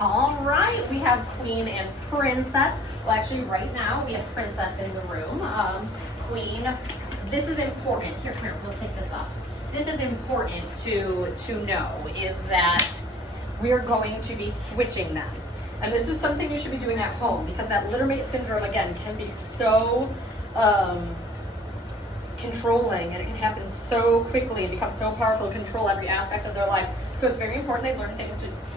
All right, we have Queen and Princess. Well, actually, right now we have Princess in the room. Queen, this is important. Here, we'll take this off. This is important to know is that we're going to be switching them. And this is something you should be doing at home because that littermate syndrome, again, can be so controlling, and it can happen so quickly and become so powerful to control every aspect of their lives. So it's very important they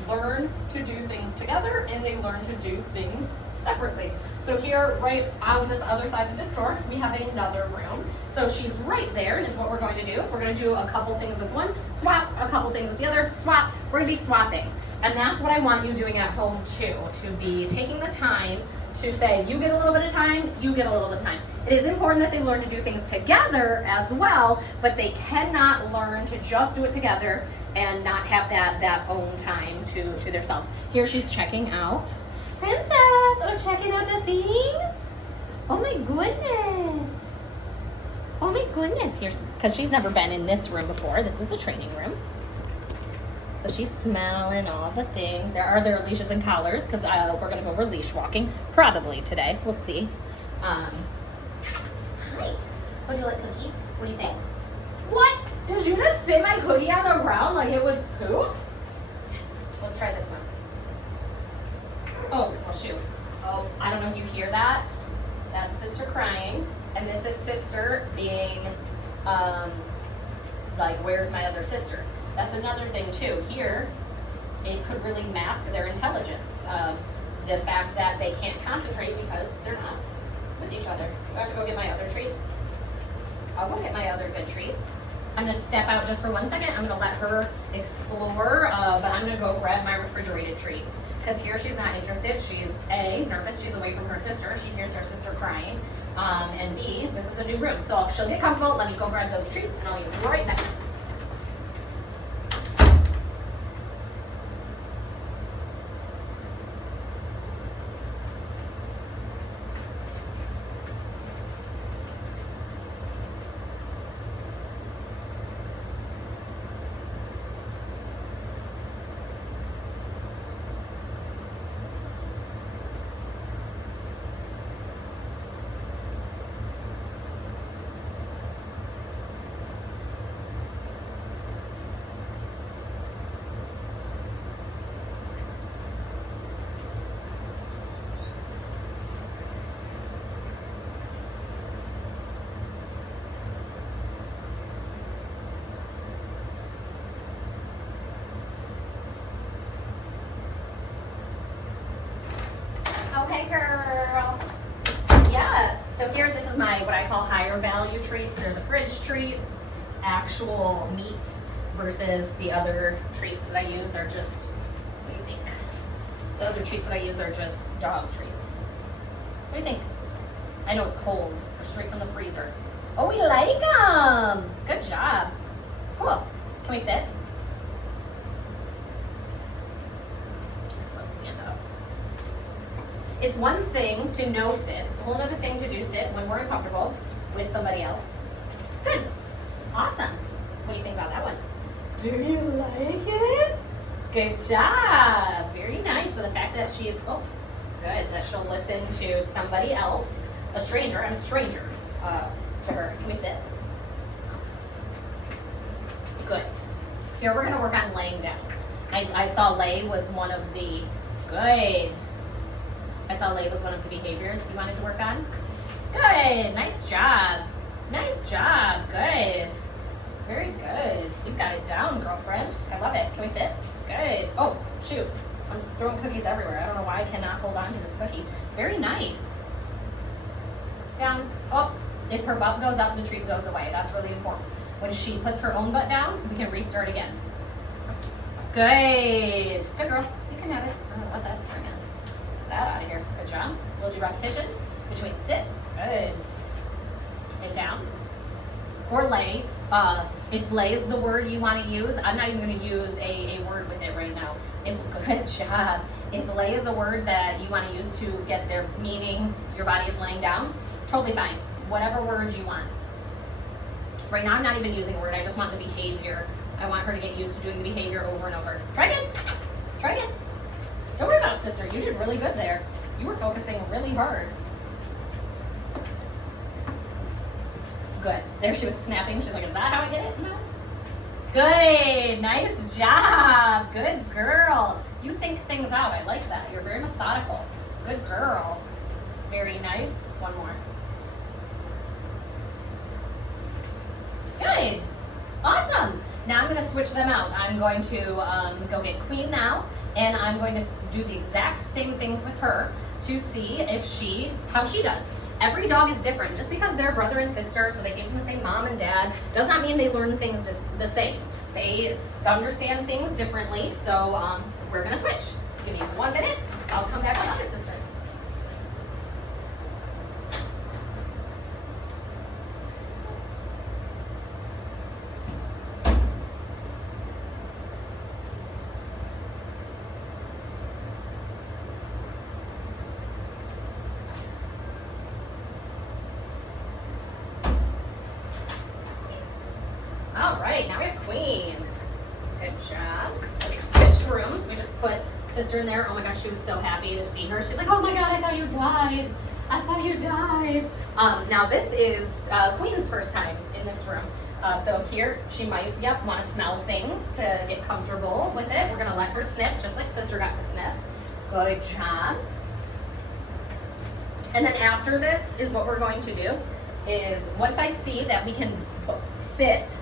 learn to do things together, and they learn to do things separately. So here, right on this other side of this door, we have another room. So she's right there, and is what we're going to do is we're going to do a couple things with one, swap, a couple things with the other, swap. We're going to be swapping. And that's what I want you doing at home too, to be taking the time to say, you get a little bit of time, you get a little bit of time. It is important that they learn to do things together as well, but they cannot learn to just do it together and not have that own time to themselves. Here she's checking out. Princess, oh, checking out the things? Oh my goodness. Oh my goodness, here, because she's never been in this room before. This is the training room. So she's smelling all the things. There are their leashes and collars because we're going to go over leash walking probably today. We'll see. Hi. Would you like cookies? What do you think? What? Did you just spit my cookie on the ground like it was poo? Let's try this one. Oh, well, shoot. Oh, I don't know if you hear that. That's sister crying. And this is sister being like, where's my other sister? That's another thing too. Here, it could really mask their intelligence. The fact that they can't concentrate because they're not with each other. Do I have to go get my other treats? I'll go get my other good treats. I'm gonna step out just for 1 second. I'm gonna let her explore, but I'm gonna go grab my refrigerated treats. Because here she's not interested. She's A, nervous, she's away from her sister. She hears her sister crying. And B, this is a new room. So she'll get comfortable, let me go grab those treats, and I'll be right back. Okay, girl. Yes. So here, this is my, what I call higher value treats. They're the fridge treats, actual meat, versus the other treats that I use are just, what do you think? The other treats that I use are just dog treats. What do you think? I know it's cold. They're straight from the freezer. Oh, we like them. Good job. Cool. Can we sit? It's one thing to no sit. It's a whole other thing to do sit when we're uncomfortable with somebody else. Good. Awesome. What do you think about that one? Do you like it? Good job. Very nice. So the fact that she's, oh, good, that she'll listen to somebody else, a stranger, I'm a stranger to her. Can we sit? Good. Here we're going to work on laying down. I saw lay was one of the, good. I saw lay was one of the behaviors you wanted to work on. Good, nice job. Nice job, good. Very good. You got it down, girlfriend. I love it. Can we sit? Good. Oh, shoot. I'm throwing cookies everywhere. I don't know why I cannot hold on to this cookie. Very nice. Down. Oh, if her butt goes up, the treat goes away. That's really important. When she puts her own butt down, we can restart again. Good. Good girl. You can have it. I don't know what that string is. That out of here. Good job. We'll do repetitions between sit. Good. And down. Or lay. If lay is the word you want to use, I'm not even going to use a word with it right now. Good job. If lay is a word that you want to use to get their meaning, your body is laying down, totally fine. Whatever word you want. Right now I'm not even using a word. I just want the behavior. I want her to get used to doing the behavior over and over. Try again. Try again. Don't worry You did really good there. You were focusing really hard. Good. There she was snapping. She's like, is that how I get it? No. Good. Nice job. Good girl. You think things out. I like that. You're very methodical. Good girl. Very nice. One more. Good. Awesome. Now I'm going to switch them out. I'm going to go get Queen now, and I'm going to do the exact same things with her to see how she does. Every dog is different. Just because they're brother and sister, so they came from the same mom and dad, does not mean they learn things the same. They understand things differently, so we're going to switch. Give me 1 minute. I'll come back with other sister. All right, now we have Queen. Good job. So we switched rooms. We just put sister in there. Oh my gosh, she was so happy to see her. She's like, oh my God, I thought you died. I thought you died. Now this is Queen's first time in this room. So here, she might, want to smell things to get comfortable with it. We're gonna let her sniff, just like sister got to sniff. Good job. And then after this is what we're going to do is once I see that we can sit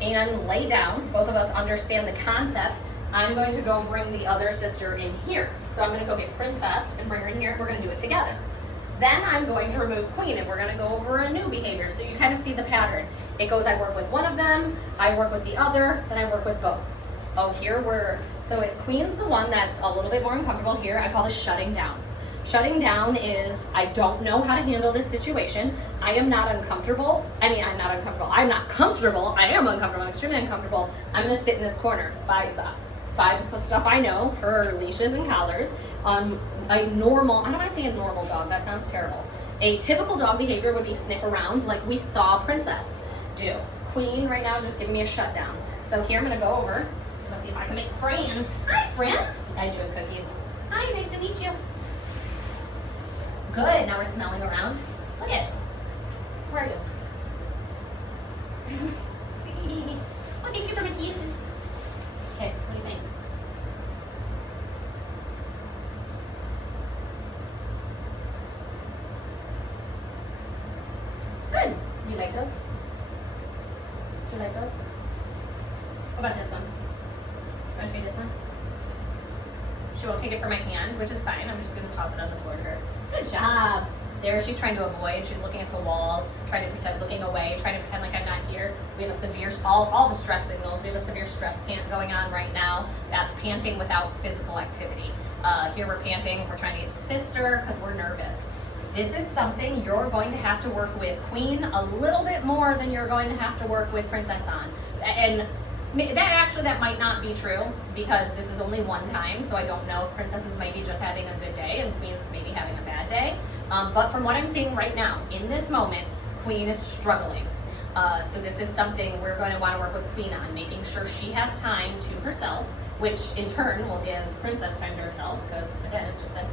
and lay down, both of us understand the concept, I'm going to go bring the other sister in here. So I'm gonna go get Princess and bring her in here. We're gonna do it together. Then I'm going to remove Queen and we're gonna go over a new behavior. So you kind of see the pattern. It goes, I work with one of them, I work with the other, then I work with both. Oh, Queen's the one that's a little bit more uncomfortable here. I call this shutting down. Shutting down is, I don't know how to handle this situation. I am not uncomfortable. I'm not uncomfortable. I'm not comfortable. I am uncomfortable. I'm extremely uncomfortable. I'm gonna sit in this corner by the stuff I know, her leashes and collars. A normal, I don't want to say a normal dog, that sounds terrible. A typical dog behavior would be sniff around like we saw Princess do. Queen right now is just giving me a shutdown. So here I'm gonna go over. Let's see if I can make friends. Hi, friends. I do cookies. Hi, nice to meet you. Good, now we're smelling around. Look it. Where are you? Oh, thank you for my kisses. Okay, what do you think? Good. You like those? Do you like those? What about this one? Want to try this one? She won't take it from my hand, which is fine. I'm just going to toss it on the floor to her. Good job. There, she's trying to avoid. She's looking at the wall, trying to pretend, looking away, trying to pretend like I'm not here. We have a severe, all the stress signals. We have a severe stress pant going on right now. That's panting without physical activity. Here we're panting. We're trying to get to sister because we're nervous. This is something you're going to have to work with Queen a little bit more than you're going to have to work with Princess on. And that might not be true because this is only one time, so I don't know if Princess is maybe just having a good day and Queen's maybe having a bad day. But from what I'm seeing right now, in this moment, Queen is struggling. So this is something we're going to want to work with Queen on, making sure she has time to herself, which in turn will give Princess time to herself because, again, it's just that.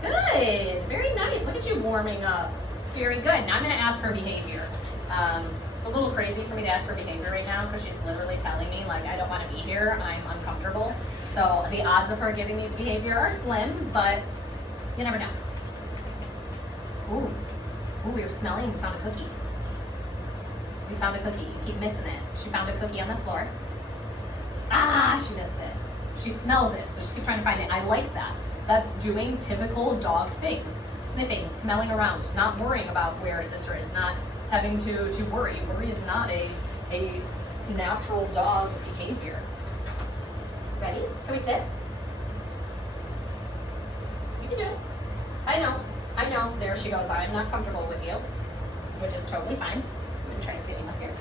Good. Very nice. Look at you warming up. Very good. Now I'm going to ask her behavior. It's a little crazy for me to ask her behavior right now because she's literally telling me, like, I don't want to be here. I'm uncomfortable. So the odds of her giving me the behavior are slim, but you never know. Ooh, we were smelling. We found a cookie. We found a cookie. You keep missing it. She found a cookie on the floor. Ah, she missed it. She smells it, so she keeps trying to find it. I like that. That's doing typical dog things. Sniffing, smelling around, not worrying about where her sister is, not having to worry. Worry is not a natural dog behavior. Ready? Can we sit? You can do it. I know. There she goes. I'm not comfortable with you, which is totally fine. I'm gonna try sitting up here.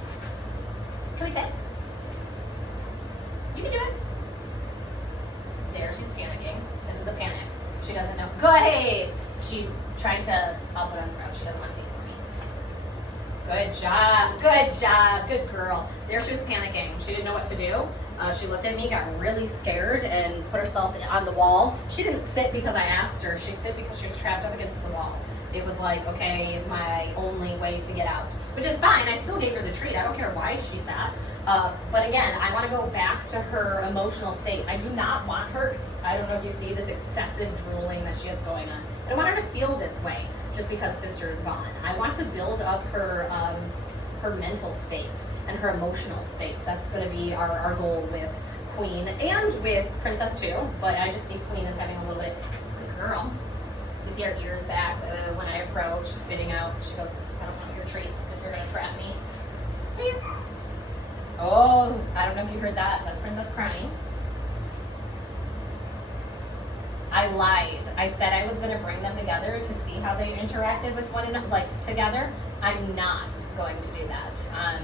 Can we sit? You can do it. There, she's panicking. This is a panic. She doesn't know. Good. She tried to, I'll put her on the ground. She doesn't want to take it from me. Good job. Good job. Good girl. There she was panicking. She didn't know what to do. She looked at me, got really scared, and put herself on the wall. She didn't sit because I asked her. She sit because she was trapped up against the wall. It was like, okay, my only way to get out, which is fine. I still gave her the treat. I don't care why she sat. But again, I want to go back to her emotional state. I do not want her, I don't know if you see this excessive drooling that she has going on. I don't want her to feel this way just because sister is gone. I want to build up her mental state and her emotional state. That's going to be our goal with Queen and with Princess too, but I just see Queen as having a little bit, like, girl. You see her ears back when I approach, spitting out. She goes, I don't want your treats if you're going to trap me. Here. Oh, I don't know if you heard that. That's Princess crying. I lied. I said I was going to bring them together to see how they interacted with one another, like together. I'm not going to do that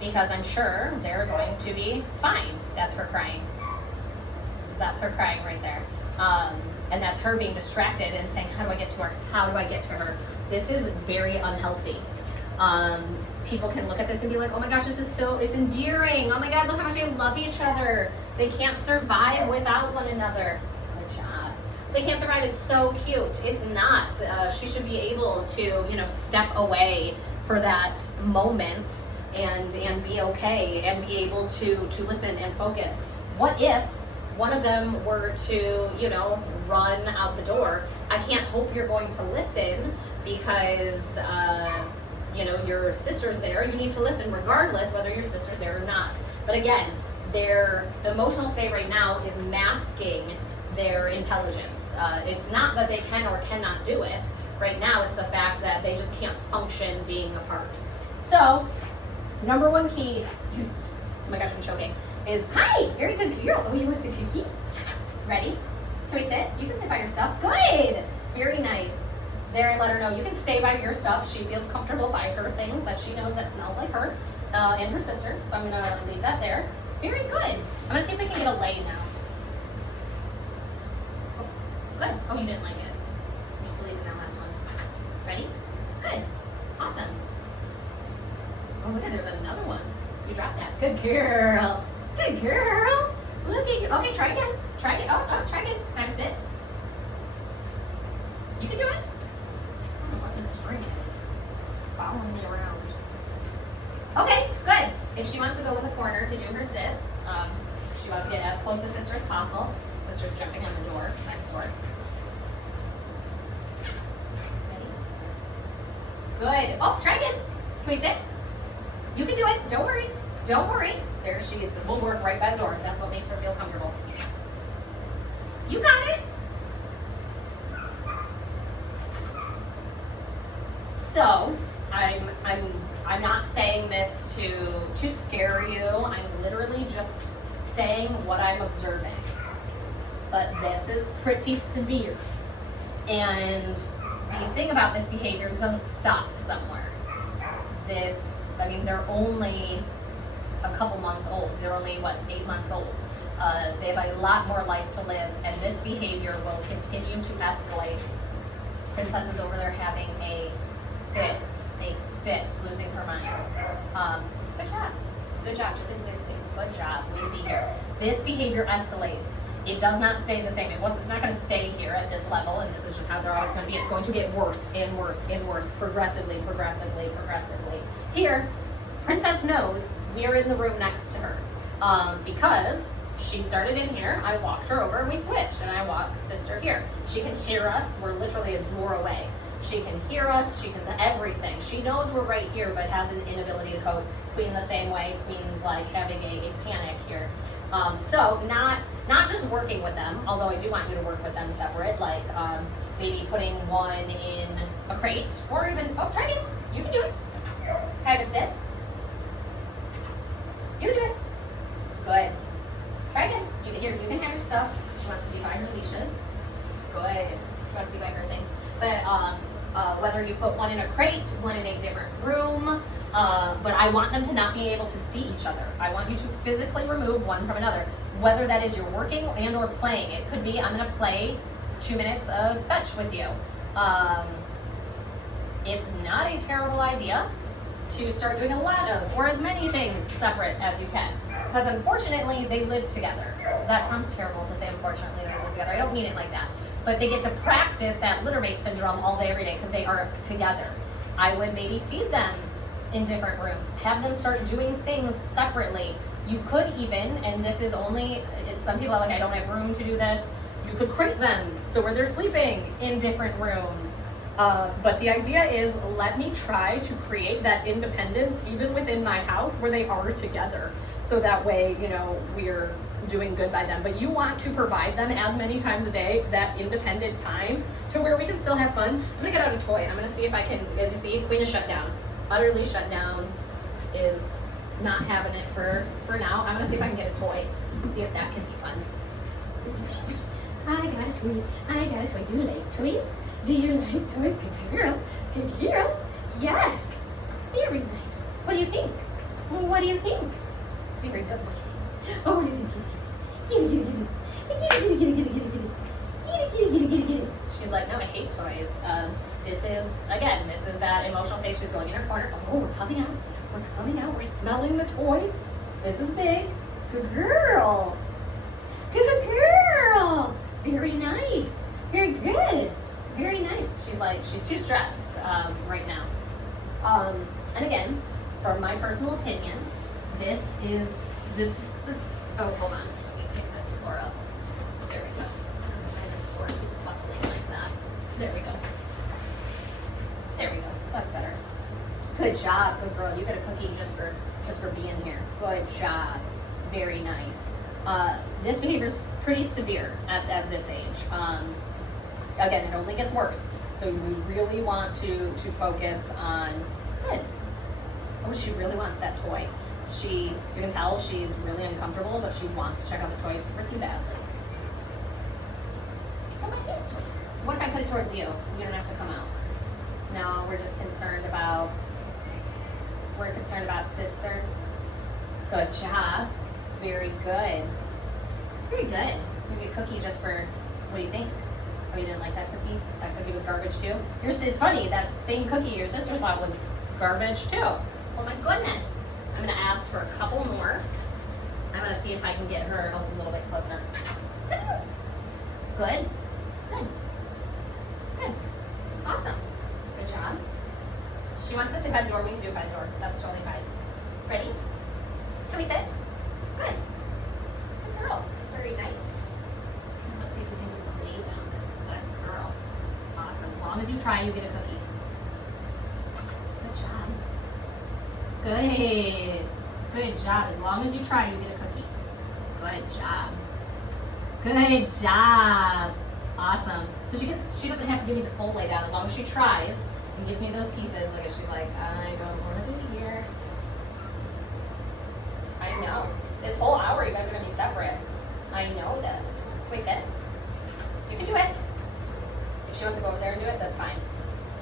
because I'm sure they're going to be fine. That's her crying. That's her crying right there. And that's her being distracted and saying, how do I get to her? How do I get to her? This is very unhealthy. People can look at this and be like, oh my gosh, this is so, it's endearing. Oh my God, look how much they love each other. They can't survive without one another. Good job. They can't survive, it's so cute. It's not. She should be able to, step away for that moment and be okay and be able to listen and focus. What if one of them were to, run out the door? I can't hope you're going to listen because, your sister's there. You need to listen regardless whether your sister's there or not. But again, their emotional state right now is masking their intelligence. It's not that they can or cannot do it. Right now, it's the fact that they just can't function being apart. So, number one key, oh my gosh, I'm choking, is, hi, very good girl. Oh, you want some cookies? Ready? Can we sit? You can sit by your stuff. Good. Very nice. There, I let her know you can stay by your stuff. She feels comfortable by her things that she knows that smells like her and her sister. So I'm going to leave that there. Very good. I'm going to see if we can get a lay now. Oh, good. Oh, you didn't like it. You're still eating that last one. Ready? Good. Awesome. Oh, look at, there's another one. You dropped that. Good girl. Good girl. Look at you. Okay, try again. Try again. Oh, try again. Have a sit. You can do it. I don't know what this string is. It's following me around. Okay, good. If she wants to go in the corner to do her sit, she wants to get as close to sister as possible. Sister's jumping on the door next door. Ready? Good. Oh, try again. Can we sit? You can do it. Don't worry. Don't worry. There she is. We'll work right by the door if that's what makes her feel comfortable. You got it. So, I'm not saying this to scare you. I'm literally just saying what I'm observing. But this is pretty severe. And the thing about this behavior is it doesn't stop somewhere. They're only a couple months old. They're only, 8 months old. They have a lot more life to live, and this behavior will continue to escalate. Princess is over there having a fit, losing her mind. Good job. Good job, just existing. Good job, way to be here. This behavior escalates. It does not stay the same. It's not going to stay here at this level, and this is just how they're always going to be. It's going to get worse and worse and worse, progressively. Here, Princess knows we are in the room next to her. Because she started in here, I walked her over and we switched, and I walked sister here. She can hear us. We're literally a door away. She can hear us. She can everything. She knows we're right here, but has an inability to cope. Queen the same way. Queen's like having a panic here. So not just working with them, although I do want you to work with them separate, like maybe putting one in a crate, or even, try it. You can do it. Have a sit. You can do it. Good. Try again. You can have your stuff. She wants to be by her leashes. Good. She wants to be by her things. But whether you put one in a crate, one in a different room, but I want them to not be able to see each other. I want you to physically remove one from another. Whether that is you're working and or playing. It could be I'm going to play 2 minutes of fetch with you. It's not a terrible idea to start doing a lot of, or as many things separate as you can. Because unfortunately, they live together. That sounds terrible to say unfortunately they live together. I don't mean it like that. But they get to practice that litter mate syndrome all day, every day, because they are together. I would maybe feed them in different rooms. Have them start doing things separately. You could even, and this is only, some people are like, I don't have room to do this. You could crate them so where they're sleeping in different rooms. But the idea is, let me try to create that independence even within my house where they are together. So that way, you know, we're doing good by them. But you want to provide them as many times a day that independent time to where we can still have fun. I'm gonna get out a toy. I'm gonna see if I can, as you see, Queen is shut down. Utterly shut down, is not having it for now. I'm gonna see if I can get a toy, see if that can be fun. I got a toy. I got a toy. Do you like toys? Do you like toys? Good girl. Good girl. Yes. Very nice. What do you think? What do you think? Very good. Oh, what do you think? Get it, get it, get it. Get it, get it, get it, get it, get it. Get it, get it, get it, get it, get it. She's like, no, I hate toys. This is that emotional stage. She's going in her corner. Oh, we're coming out. We're coming out. We're smelling the toy. This is big. Good girl. Good girl. Very nice. Very good. Very nice. She's like, she's too stressed right now. And again, from my personal opinion, this, oh, hold on. Let me pick this floor up. There we go. I don't know why this floor keeps buckling like that. There we go. There we go. That's better. Good job, good girl. You get a cookie just for being here. Good job. Very nice. This behavior is pretty severe at this age. Again, it only gets worse. So we really want to focus on good. Oh, she really wants that toy. You can tell she's really uncomfortable, but she wants to check out the toy pretty badly. How about this toy? What if I put it towards you? You don't have to come out. No, we're concerned about sister. Good job. Very good. Very good. You get a cookie just for, what do you think? Oh, you didn't like that cookie? That cookie was garbage too? It's funny, that same cookie your sister thought was garbage too. Oh my goodness. I'm gonna ask for a couple more. I'm gonna see if I can get her a little bit closer. Good. Good. Good. Good. Awesome. Good job. She wants to sit by the door. We can do it by the door. That's totally fine. Ready? Can we sit? Good. Good girl. Very nice. Let's see if we can do some lay down. Good girl. Awesome. As long as you try, you get a cookie. Good job. Good. Good job. As long as you try, you get a cookie. Good job. Good job. Awesome. So she doesn't have to give me the full lay down as long as she tries and gives me those pieces. Like if she's like, I don't want to be here. I know. This whole hour you guys are gonna be separate. I know this. Can we sit? You can do it. If she wants to go over there and do it, that's fine.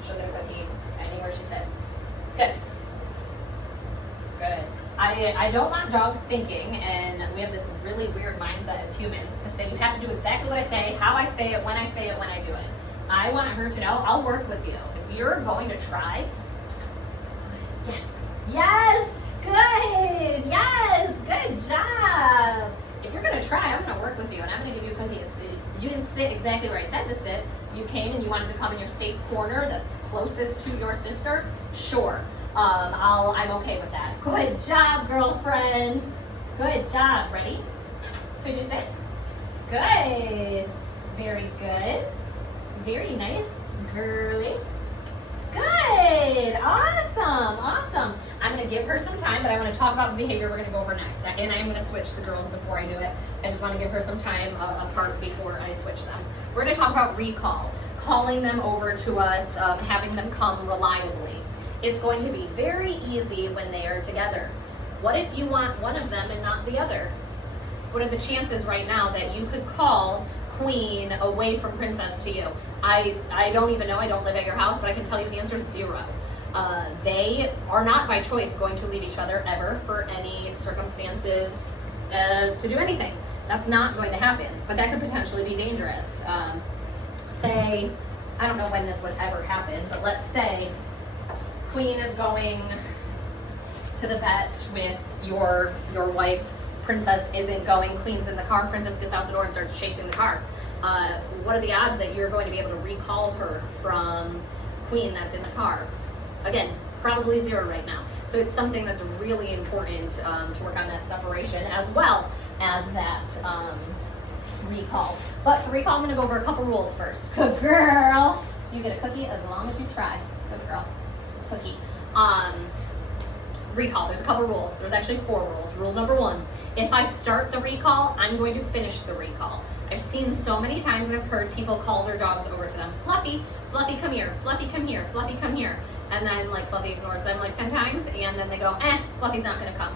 She'll get a cookie anywhere she sits. Good. Good. I don't want dogs thinking, and we have this really weird mindset as humans to say you have to do exactly what I say, how I say it, when I say it, when I do it. I want her to know I'll work with you. If you're going to try, yes, yes, good, yes, good job. If you're going to try, I'm going to work with you, and I'm going to give you cookies. You didn't sit exactly where I said to sit. You came and you wanted to come in your safe corner that's closest to your sister. Sure. I'm okay with that. Good job, girlfriend. Good job. Ready? Could you sit? Good. Very good. Very nice, girly. Good. Awesome. Awesome. I'm going to give her some time, but I want to talk about the behavior we're going to go over next. And I'm going to switch the girls before I do it. I just want to give her some time apart before I switch them. We're going to talk about recall, calling them over to us, having them come reliably. It's going to be very easy when they are together. What if you want one of them and not the other? What are the chances right now that you could call Queen away from Princess to you? I don't even know. I don't live at your house, but I can tell you the answer is 0. They are not by choice going to leave each other ever for any circumstances to do anything. That's not going to happen, but that could potentially be dangerous. Say, I don't know when this would ever happen, but let's say Queen is going to the vet with your wife Princess isn't going, Queen's in the car, Princess gets out the door and starts chasing the car. What are the odds that you're going to be able to recall her from Queen that's in the car? Again, probably 0 right now. So it's something that's really important to work on that separation as well as that recall. But for recall, I'm going to go over a couple rules first. Good girl. You get a cookie as long as you try. Good girl. Cookie. Recall, there's a couple rules. There's actually 4 rules. Rule number 1, if I start the recall, I'm going to finish the recall. I've seen so many times and I've heard people call their dogs over to them. Fluffy, Fluffy, come here. Fluffy, come here. Fluffy, come here. And then like Fluffy ignores them like 10 times and then they go, Fluffy's not going to come.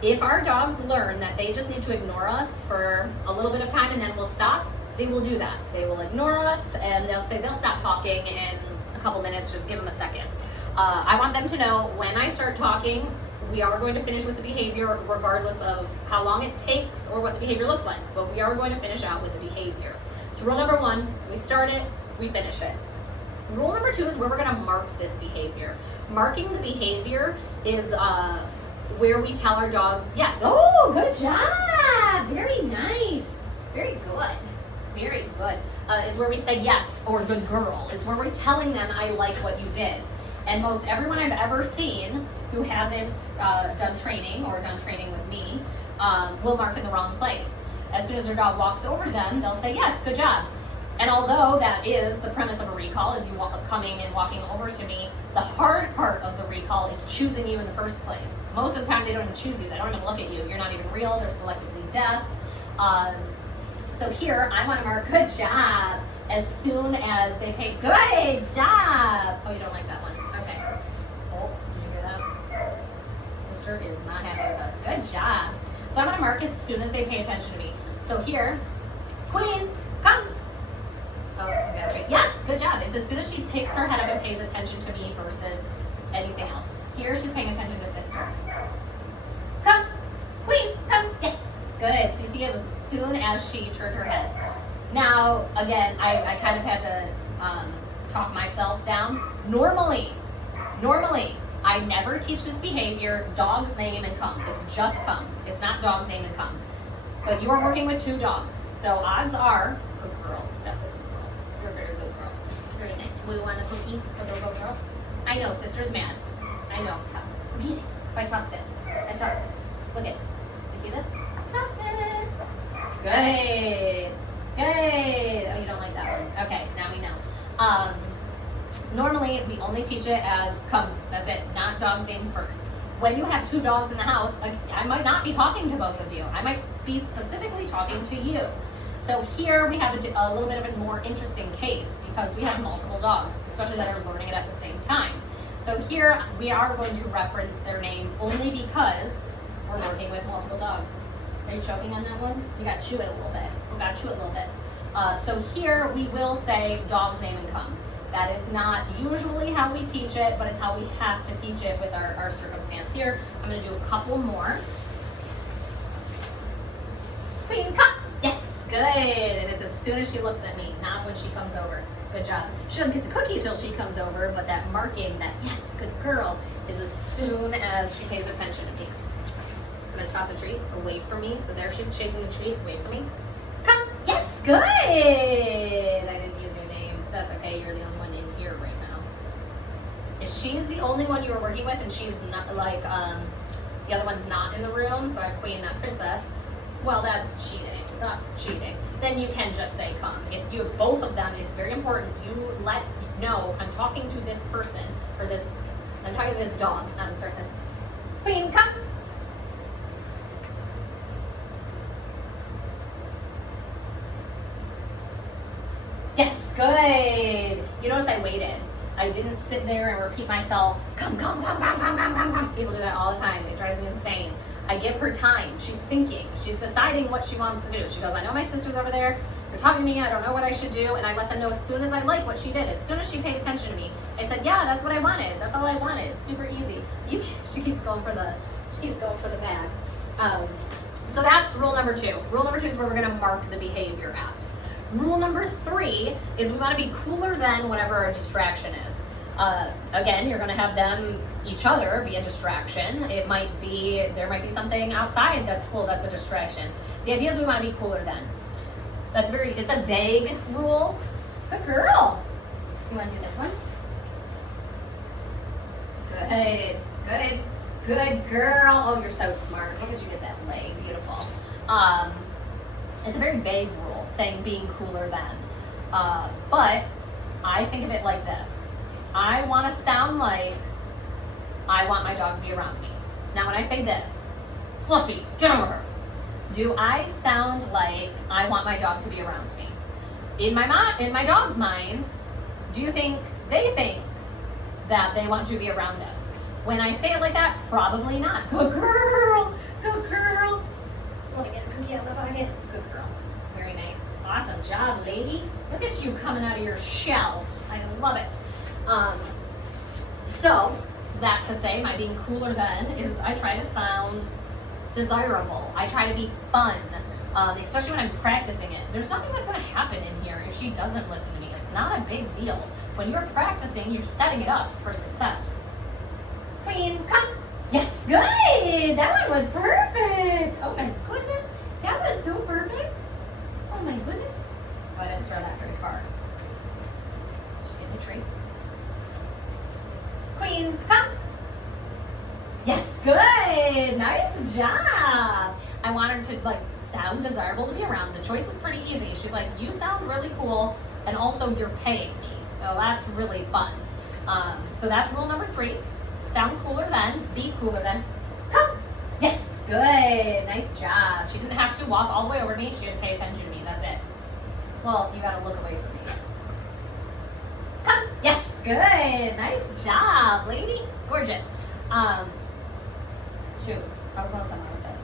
If our dogs learn that they just need to ignore us for a little bit of time and then we'll stop, they will do that. They will ignore us and they'll stop talking in a couple minutes, just give them a second. I want them to know when I start talking, we are going to finish with the behavior regardless of how long it takes or what the behavior looks like, but we are going to finish out with the behavior. So rule number 1, we start it, we finish it. Rule number 2 is where we're going to mark this behavior. Marking the behavior is where we tell our dogs, yeah, oh, good job, very nice, very good, very good, is where we say yes or good girl. It's where we're telling them I like what you did. And most everyone I've ever seen who hasn't done training or done training with me will mark in the wrong place. As soon as their dog walks over to them, they'll say, yes, good job. And although that is the premise of a recall, is you coming and walking over to me, the hard part of the recall is choosing you in the first place. Most of the time they don't even choose you. They don't even look at you. You're not even real. They're selectively deaf. So here, I want to mark good job as soon as they pay good job. Oh, you don't like that one. Okay. Oh, did you hear that? Sister is not happy with us. Good job. So I'm going to mark as soon as they pay attention to me. So here, Queen, come. Oh, we gotta wait. Yes, good job. It's as soon as she picks her head up and pays attention to me versus anything else. Here, she's paying attention to sister. Come, Queen, come. Yes, good. So you see, it was as soon as she turned her head. Now, again, I kind of had to talk myself down. Normally, I never teach this behavior, dog's name and come. It's just come. It's not dog's name and come. But you are working with 2 dogs. So odds are, good girl, that's a good girl. You're a very good girl. Very nice. We want a cookie, a little girl. I know, sister's mad. I know. Go get it. I trust it. I trust it. Look it. You see this? Trust it. Good. Good. Oh, you don't like that one. Okay, now we know. Normally, we only teach it as come. That's it. Not dog's name first. When you have 2 dogs in the house, I might not be talking to both of you. I might be specifically talking to you. So here we have a little bit of a more interesting case because we have multiple dogs, especially that are learning it at the same time. So here we are going to reference their name only because we're working with multiple dogs. Are you choking on that one? You got to chew it a little bit. We got to chew it a little bit. So here we will say dog's name and come. That is not usually how we teach it, but it's how we have to teach it with our circumstance here. I'm going to do a couple more. Queen, come. Yes, good. And it's as soon as she looks at me, not when she comes over. Good job. She doesn't get the cookie until she comes over, but that marking, that yes, good girl, is as soon as she pays attention to me. I'm going to toss a treat away from me. So there she's chasing the treat away from me. Come. Yes, good. I didn't use your name. That's okay. You're the only one in here right now. If she's the only one you were working with and she's not like the other one's not in the room, so I'm Queen, not Princess, well, that's cheating. That's cheating. Then you can just say come. If you have both of them, it's very important you let know I'm talking to this person or this. I'm talking to this dog, not this person. Queen, come. Yes, good. You notice I waited. I didn't sit there and repeat myself, come, come, come, come, come, come, come, come. People do that all the time. It drives me insane. I give her time. She's thinking. She's deciding what she wants to do. She goes, I know my sister's over there. They're talking to me. I don't know what I should do. And I let them know as soon as I like what she did. As soon as she paid attention to me, I said, yeah, that's what I wanted. That's all I wanted. It's super easy. She keeps going for the bag. So that's rule number 2. Rule number 2 is where we're going to mark the behavior at. Rule number 3 is we want to be cooler than whatever our distraction is. Again, you're gonna have them, each other, be a distraction. There might be something outside that's cool, that's a distraction. The idea is we wanna be cooler than. It's a vague rule. Good girl. You wanna do this one? Good girl. Oh, you're so smart. Look at you get that leg, beautiful. It's a very vague rule, saying being cooler than. But I think of it like this. I want to sound like I want my dog to be around me. Now when I say this, Fluffy, get over her. Do I sound like I want my dog to be around me? In my dog's mind, do you think they think that they want to be around us? When I say it like that, probably not. Good girl. Good girl. Let me get a cookie out of the pocket. Good girl. Very nice. Awesome job, lady. Look at you coming out of your shell. I love it. So, that to say, my being cooler than is I try to sound desirable. I try to be fun, especially when I'm practicing it. There's nothing that's going to happen in here if she doesn't listen to me. It's not a big deal. When you're practicing, you're setting it up for success. Queen, come. Yes, good. That one was perfect. Oh my goodness. That was so perfect. Oh my goodness. Oh, I didn't throw that very far. Just getting a treat. Queen, come. Yes, good. Nice job. I want her to sound desirable to be around. The choice is pretty easy. She's like, you sound really cool, and also you're paying me. So that's really fun. So that's rule number 3. Sound cooler than, be cooler than. Come. Yes, good. Nice job. She didn't have to walk all the way over to me. She had to pay attention to me. That's it. Well, you gotta look away from me. Come. Yes, good. Nice job, lady. Gorgeous. Shoot. I'll go somewhere with this.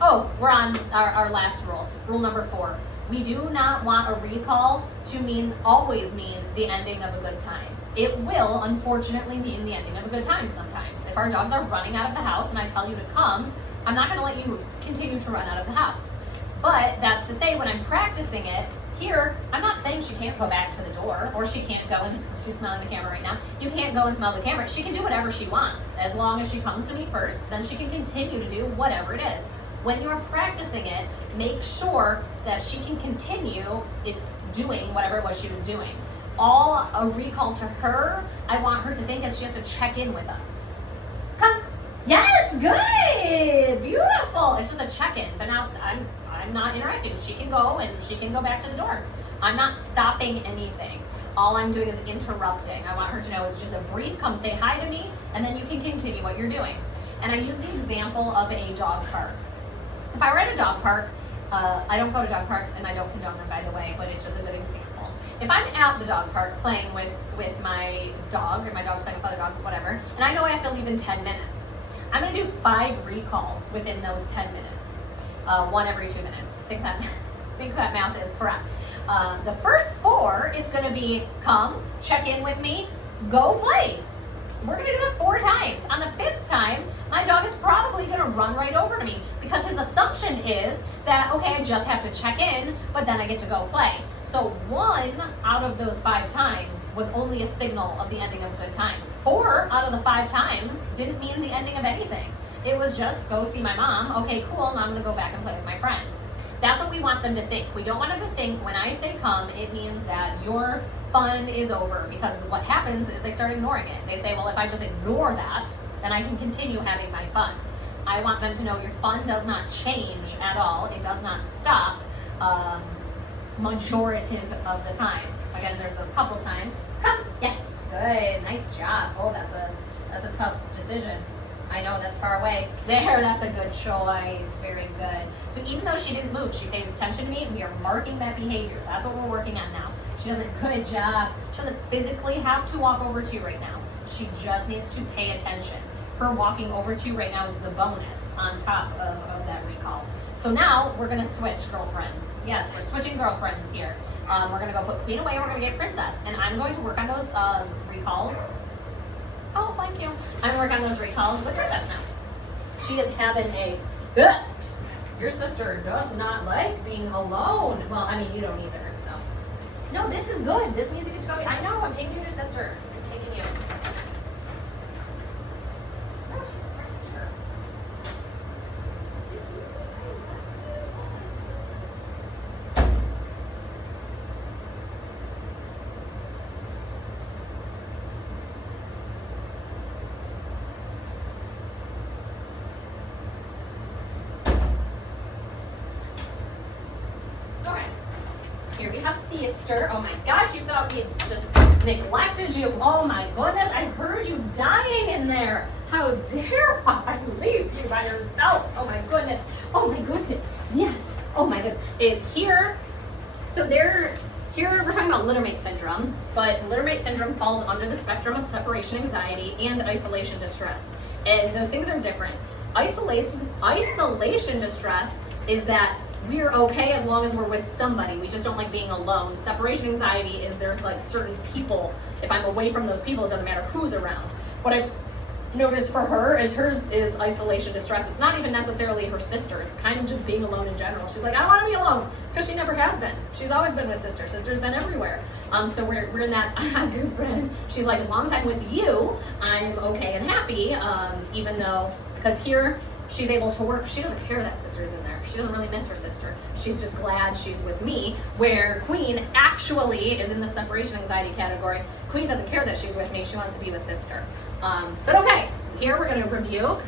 Oh, we're on our last rule. Rule number 4. We do not want a recall to always mean the ending of a good time. It will, unfortunately, mean the ending of a good time sometimes. If our dogs are running out of the house and I tell you to come, I'm not going to let you continue to run out of the house. But that's to say, when I'm practicing it, here, I'm not saying she can't go back to the door, or she can't go, and she's smelling the camera right now. You can't go and smell the camera. She can do whatever she wants. As long as she comes to me first, then she can continue to do whatever it is. When you're practicing it, make sure that she can continue doing whatever it was she was doing. All a recall to her, I want her to think is she has to check in with us. Come. Yes, good. Beautiful. It's just a check-in, but now I'm not interacting. She can go and she can go back to the door. I'm not stopping anything. All I'm doing is interrupting. I want her to know it's just a brief, come say hi to me, and then you can continue what you're doing. And I use the example of a dog park. If I were at a dog park, I don't go to dog parks and I don't condone them, by the way, but it's just a good example. If I'm at the dog park playing with my dog, or my dog's playing with other dogs, whatever, and I know I have to leave in 10 minutes, I'm going to do 5 recalls within those 10 minutes, 1 every 2 minutes. I think that math is correct. The first 4, it's going to be come, check in with me, go play. We're going to do that 4 times. On the 5th time, my dog is probably going to run right over to me because his assumption is that, okay, I just have to check in, but then I get to go play. So 1 out of those 5 times was only a signal of the ending of a good time. 4 out of the 5 times didn't mean the ending of anything. It was just go see my mom. Okay, cool. Now I'm going to go back and play with my friends. That's what we want them to think. We don't want them to think when I say come, it means that your fun is over, because what happens is they start ignoring it. They say, well, if I just ignore that, then I can continue having my fun. I want them to know your fun does not change at all. It does not stop majority of the time. Again, there's those couple times. Come. Yes. Good. Nice job. Oh, that's a tough decision. I know that's far away. There, that's a good choice. Very good. So even though she didn't move, she paid attention to me. We are marking that behavior. That's what we're working on now. She doesn't, good job. She doesn't physically have to walk over to you right now. She just needs to pay attention. Her walking over to you right now is the bonus on top of that recall. So now we're gonna switch girlfriends. Yes, we're switching girlfriends here. We're gonna go put Queen away and we're gonna get Princess. And I'm going to work on those recalls. Oh, thank you. I'm gonna work on those recalls with Princess now. She is having a fit. Your sister does not like being alone. Well, I mean, you don't either, so. No, this is good. This means you get to go. I know, I'm taking your sister. I'm taking you. Oh, she's right here. Okay. Here we have sister. Oh my gosh, you thought we had just neglected you. Oh my goodness, I heard you dying in there. How dare I leave you by yourself? Oh my goodness. Oh my goodness. Yes. Oh my goodness. Here we're talking about littermate syndrome, but littermate syndrome falls under the spectrum of separation anxiety and isolation distress. And those things are different. Isolation distress is that we're okay as long as we're with somebody. We just don't like being alone. Separation anxiety is there's like certain people. If I'm away from those people, it doesn't matter who's around. What I've noticed for her is hers is isolation distress. It's not even necessarily her sister. It's kind of just being alone in general. She's like, I don't want to be alone, because she never has been. She's always been with sister. Sister's been everywhere. So we're in that good friend. She's like, as long as I'm with you, I'm okay and happy. Even though, because here she's able to work. She doesn't care that sister's in there. She doesn't really miss her sister. She's just glad she's with me. Where Queen actually is in the separation anxiety category. Queen doesn't care that she's with me. She wants to be with sister. But okay, here we're going to review.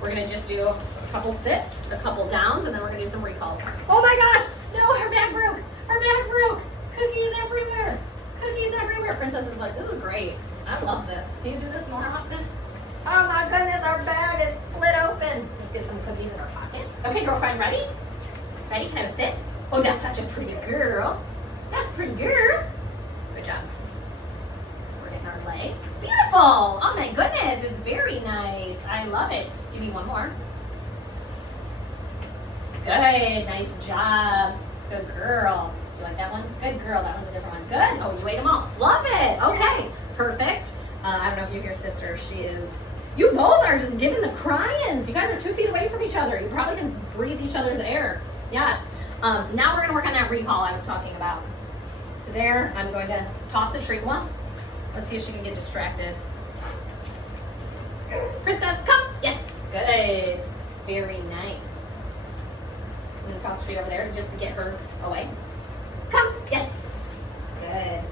We're going to just do a couple sits, a couple downs, and then we're going to do some recalls. Oh my gosh, no, her bag broke. Her bag broke. Cookies everywhere. Cookies everywhere. Princess is like, this is great. I love this. Can you do this more often? Oh my goodness, our bag is split open. Let's get some cookies in our pocket. Okay, girlfriend, ready? Ready? Can I have a sit? Oh, that's such a pretty girl. That's a pretty girl. Good job. We're getting our leg. Beautiful. Oh my goodness, it's very nice. I love it. Give me one more. Good, nice job. Good girl. You like that one? Good girl. That one's a different one. Good. Oh, you ate them all. Love it. Okay, perfect. I don't know if you hear sister. She is. You both are just giving the cryings. You guys are 2 feet away from each other. You probably can breathe each other's air. Yes. Now we're going to work on that recall I was talking about. So there, I'm going to toss a treat one. Let's see if she can get distracted. Princess, come. Yes. Good. Very nice. I'm going to toss a treat over there just to get her away. Come. Yes. Good.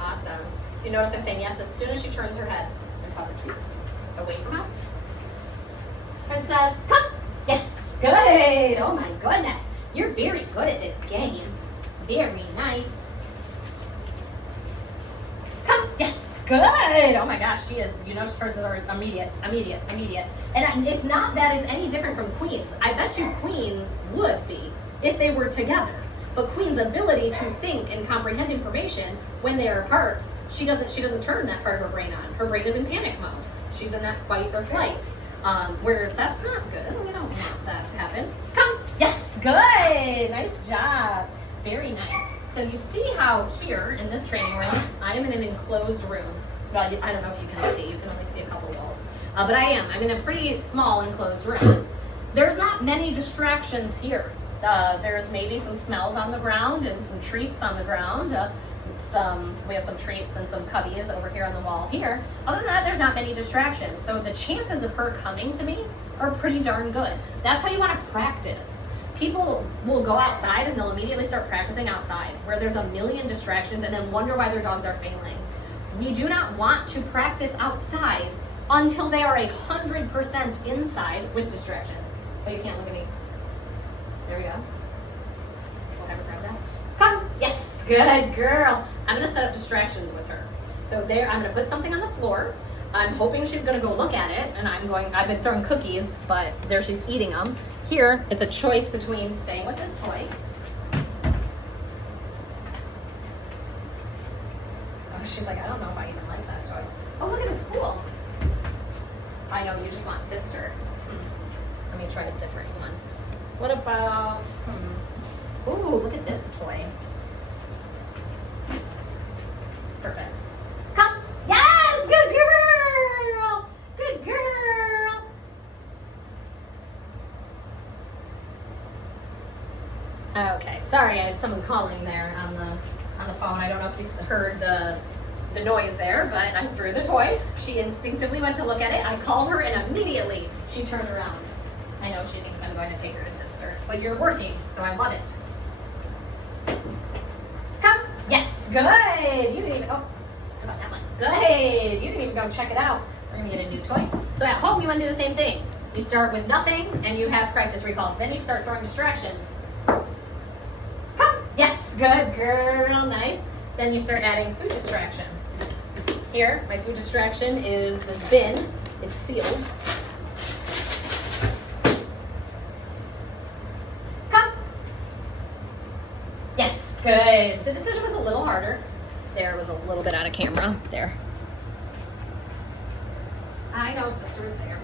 Awesome. So you notice I'm saying yes as soon as she turns her head and toss a treat away from us. Princess, come. Yes. Good. Oh my goodness. You're very good at this game. Very nice. Come. Yes. Good. Oh my gosh, she is. You notice hers are immediate. And it's not that it's any different from Queen's. I bet you Queen's would be if they were together. But Queen's ability to think and comprehend information when they are apart, she doesn't turn that part of her brain on. Her brain is in panic mode. She's in that fight or flight. Where that's not good. We don't want that to happen. Come. Yes. Good. Nice job. Very nice. So you see how here in this training room, I am in an enclosed room. Well, I don't know if you can see. You can only see a couple walls. But I am. I'm in a pretty small enclosed room. There's not many distractions here. There's maybe some smells on the ground and some treats on the ground. We have some treats and some cubbies over here on the wall here. Other than that, there's not many distractions. So the chances of her coming to me are pretty darn good. That's how you want to practice. People will go outside and they'll immediately start practicing outside where there's a million distractions and then wonder why their dogs are failing. We do not want to practice outside until they are 100% inside with distractions. But you can't look at me. There we go. We'll have her grab that. Come. Yes. Good girl. I'm going to set up distractions with her. So there, I'm going to put something on the floor. I'm hoping she's going to go look at it. And I've been throwing cookies, but there she's eating them. Here, it's a choice between staying with this toy. Oh, she's like, I don't know if I even like that toy. Oh, look at this pool. I know, you just want sister. Let me try a different one. What about, ooh, look at this toy. Perfect. Come. Yes, good girl. Good girl. Okay, Sorry, I had someone calling there on the phone. I don't know if you heard the noise there, but I threw the toy. She instinctively went to look at it. I called her, and immediately she turned around. I know she thinks I'm going to take her to sister, but you're working, so I love it. Come. Yes, good. You didn't even, oh, how about that one? Good. You didn't even go check it out. We're gonna get a new toy. So at home, you want to do the same thing. You start with nothing, and you have practice recalls. Then you start throwing distractions. Come. Yes, good girl, nice. Then you start adding food distractions. Here, my food distraction is this bin. It's sealed. Come. Yes, good. The decision was a little harder. There was a little bit out of camera. There. I know sister was there.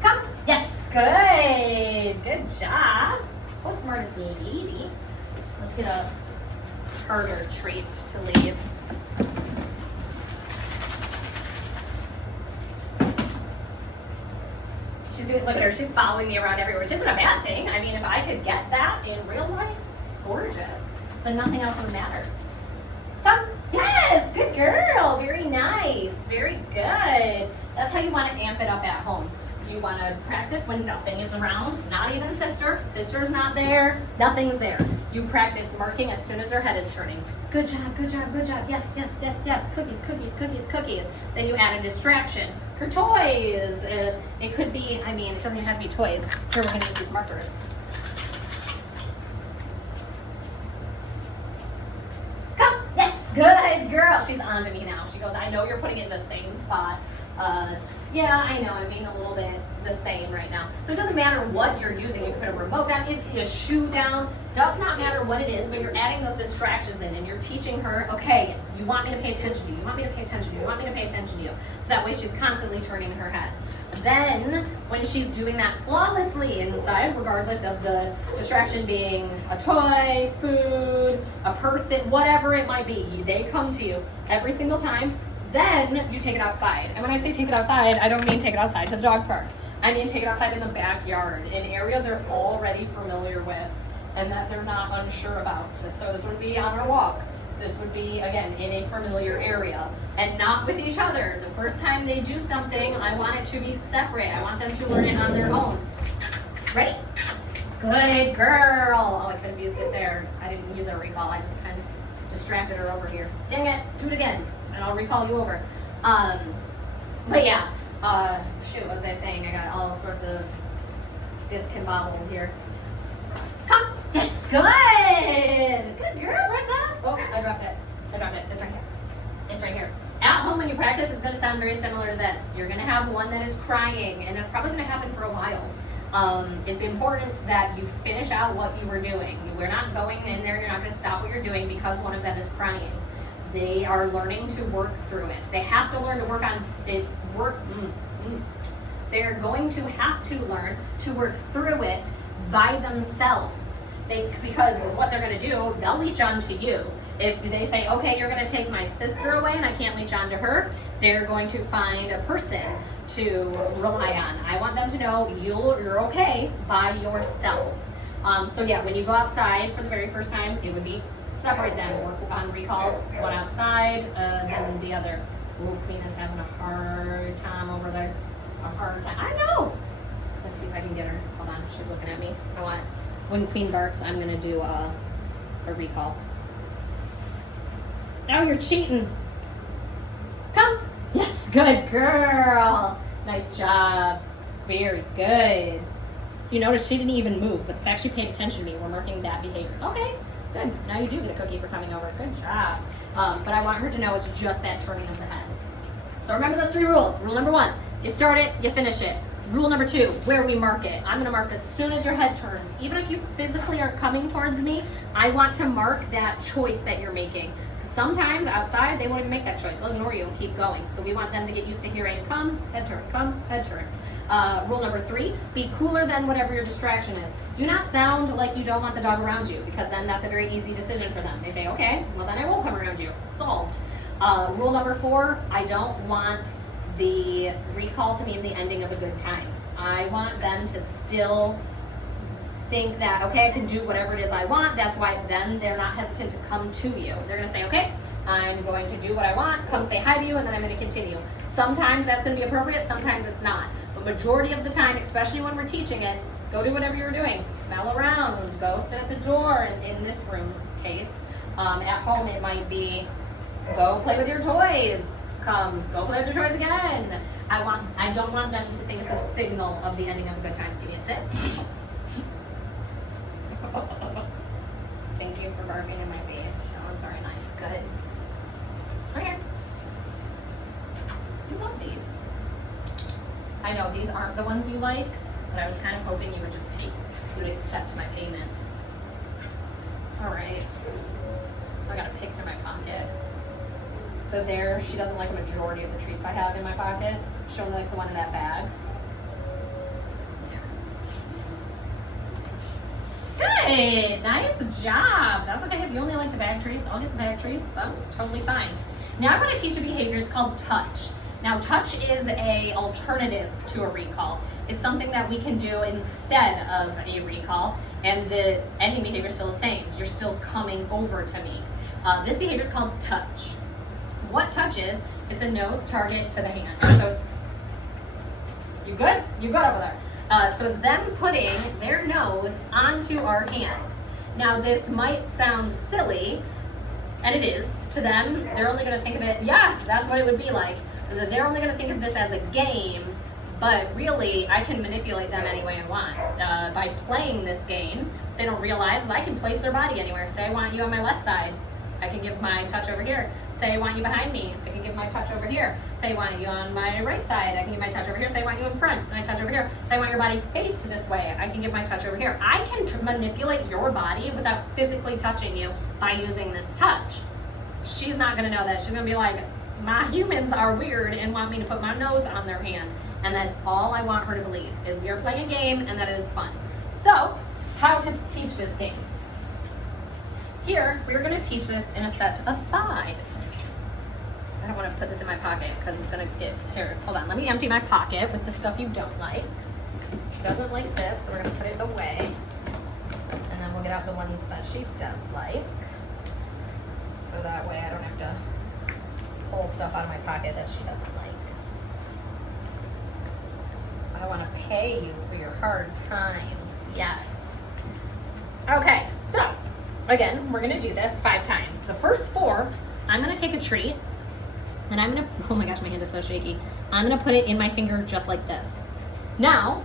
Come. Yes, good. Good job. Oh, smart as a lady. Let's get a harder treat to leave. She's doing, look at her, she's following me around everywhere, which isn't a bad thing. I mean, if I could get that in real life, gorgeous. But nothing else would matter. Come. Yes, good girl. Very nice. Very good. That's how you want to amp it up at home. You want to practice when nothing is around, not even sister. Sister's not there. Nothing's there. You practice marking as soon as her head is turning. Good job, good job, good job. Yes, yes, yes, yes. Cookies, cookies, cookies, cookies. Then you add a distraction. Her toys. It could be, I mean, it doesn't even have to be toys. Here, we're going to use these markers. Come. Yes, good girl. She's on to me now. She goes, I know you're putting it in the same spot. Yeah, I know, I'm being a little bit the same right now. So it doesn't matter what you're using. You can put a remote down, a shoe down, does not matter what it is, but you're adding those distractions in and you're teaching her, okay, you want me to pay attention to you, you want me to pay attention to you, you want me to pay attention to you. So that way she's constantly turning her head. Then, when she's doing that flawlessly inside, regardless of the distraction being a toy, food, a person, whatever it might be, they come to you every single time. Then you take it outside. And when I say take it outside, I don't mean take it outside to the dog park. I mean take it outside in the backyard, an area they're already familiar with and that they're not unsure about. So this would be on a walk. This would be, again, in a familiar area and not with each other. The first time they do something, I want it to be separate. I want them to learn it on their own. Ready? Good girl. Oh, I could have used it there. I didn't use a recall. I just kind of distracted her over here. Dang it. Do it again. And I'll recall you over. But yeah, shoot, what was I saying? I got all sorts of discombobbled here. Come. Yes, good. Good girl, where's this? Oh, I dropped it. It's right here. It's right here. At home when you practice, it's gonna sound very similar to this. You're gonna have one that is crying, and it's probably gonna happen for a while. It's important that you finish out what you were doing. We're not going in there, you're not gonna stop what you're doing because one of them is crying. They are learning to work through it. They have to learn to work on it. They're going to have to learn to work through it by themselves. Because what they're going to do, they'll leech on to you. If they say, okay, you're going to take my sister away and I can't leech on to her, they're going to find a person to rely on. I want them to know you're okay by yourself. So yeah, when you go outside for the very first time, it would be separate them, work on recalls, one outside, then the other. Ooh, Queen is having a hard time over there. A hard time. I know! Let's see if I can get her. Hold on, she's looking at me. I want, when Queen barks, I'm gonna do a recall. Now you're cheating. Come. Yes, good girl. Nice job. Very good. So you notice she didn't even move, but the fact she paid attention to me, we're marking that behavior. Okay. Good. Now you do get a cookie for coming over. Good job. But I want her to know it's just that turning of the head. So remember those 3 rules. Rule number 1, you start it, you finish it. Rule number 2, where we mark it. I'm going to mark as soon as your head turns. Even if you physically are coming towards me, I want to mark that choice that you're making. Sometimes outside, they won't even make that choice. They'll ignore you and keep going. So we want them to get used to hearing come, head turn, come, head turn. Rule number 3, be cooler than whatever your distraction is. Do not sound like you don't want the dog around you because then that's a very easy decision for them. They say, okay, well then I won't come around you. Solved. Rule number 4, I don't want the recall to mean the ending of a good time. I want them to still think that, okay, I can do whatever it is I want. That's why then they're not hesitant to come to you. They're gonna say, okay, I'm going to do what I want, come say hi to you, and then I'm gonna continue. Sometimes that's gonna be appropriate, sometimes it's not. But majority of the time, especially when we're teaching it, go do whatever you're doing. Smell around, go sit at the door in this room case. At home it might be, go play with your toys. Come, go play with your toys again. I don't want them to think it's a signal of the ending of a good time. Give me a sit. Thank you for barfing in my face. That was very nice. Good. Right here. You love these. I know these aren't the ones you like, but I was kind of hoping you would accept my payment. All right. I gotta pick through my pocket. So there, she doesn't like a majority of the treats I have in my pocket. She only likes the one in that bag. Good, nice job. That's okay if you only like the bag treats. I'll get the bag treats. That's totally fine. Now I'm going to teach a behavior. It's called touch. Now touch is a alternative to a recall. It's something that we can do instead of a recall, and the ending behavior is still the same. You're still coming over to me. This behavior is called touch. What touch is? It's a nose target to the hand. So you good? You good over there? So it's them putting their nose onto our hand. Now this might sound silly, and it is to them. They're only going to think of it, yeah, that's what it would be like. They're only going to think of this as a game, but really I can manipulate them any way I want. By playing this game, they don't realize I can place their body anywhere. Say I want you on my left side, I can give my touch over here. Say I want you behind me, I can give my touch over here. Say I want you on my right side, I can give my touch over here. Say I want you in front, my touch over here. Say I want your body faced this way, I can give my touch over here. I can manipulate your body without physically touching you by using this touch. She's not gonna know that. She's gonna be like, my humans are weird and want me to put my nose on their hand. And that's all I want her to believe, is we are playing a game and that it is fun. So, how to teach this game? Here, we're gonna teach this in a set of 5. I don't want to put this in my pocket because it's going to get, here, hold on. Let me empty my pocket with the stuff you don't like. She doesn't like this, so we're going to put it away. And then we'll get out the ones that she does like. So that way I don't have to pull stuff out of my pocket that she doesn't like. I want to pay you for your hard times. Yes. Okay, so again, we're going to do this 5 times. The first 4, I'm going to take a treat. And I'm gonna, oh my gosh, my hand is so shaky. I'm gonna put it in my finger just like this. Now,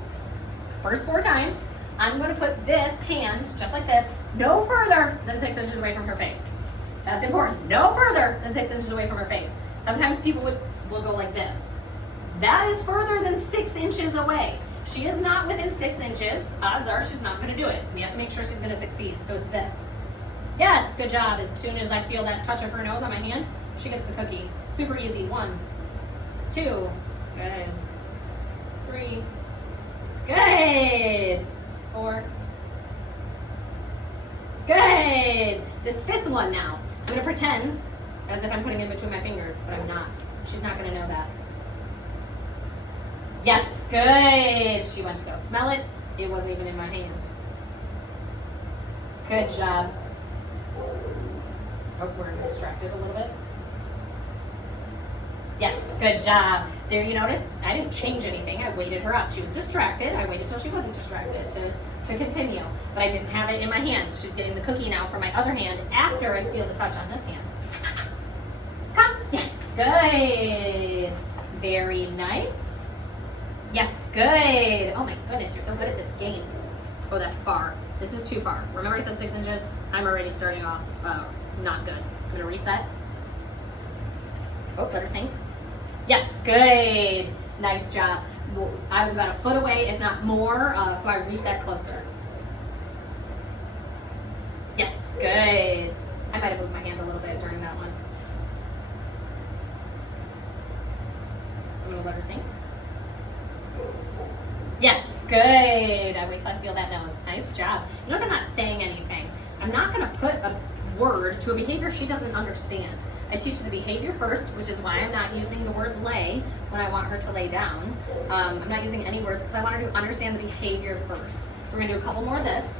first 4 times, I'm gonna put this hand, just like this, no further than 6 inches away from her face. That's important. No further than 6 inches away from her face. Sometimes people will go like this. That is further than 6 inches away. She is not within 6 inches. Odds are she's not gonna do it. We have to make sure she's gonna succeed. So it's this. Yes, good job. As soon as I feel that touch of her nose on my hand, she gets the cookie. Super easy. 1, 2, good. 3, good. 4, good. This 5th one now, I'm gonna pretend as if I'm putting it between my fingers, but I'm not. She's not gonna know that. Yes, good. She went to go smell it. It wasn't even in my hand. Good job. Oh, we're distracted a little bit. Yes, good job. There, you noticed? I didn't change anything. I waited her up. She was distracted. I waited till she wasn't distracted to continue. But I didn't have it in my hand. She's getting the cookie now from my other hand after I feel the touch on this hand. Come. Yes, good. Very nice. Yes, good. Oh my goodness, you're so good at this game. Oh, that's far. This is too far. Remember I said 6 inches? I'm already starting off not good. I'm gonna reset. Oh, better thing. Yes, good. Nice job. I was about a foot away, if not more, so I reset closer. Yes, good. I might have moved my hand a little bit during that one. I'm gonna let her think. Yes, good. I wait till I feel that nose. Nice job. You notice I'm not saying anything. I'm not gonna put a word to a behavior she doesn't understand. I teach the behavior first, which is why I'm not using the word lay when I want her to lay down. I'm not using any words because I want her to understand the behavior first. So we're gonna do a couple more of this.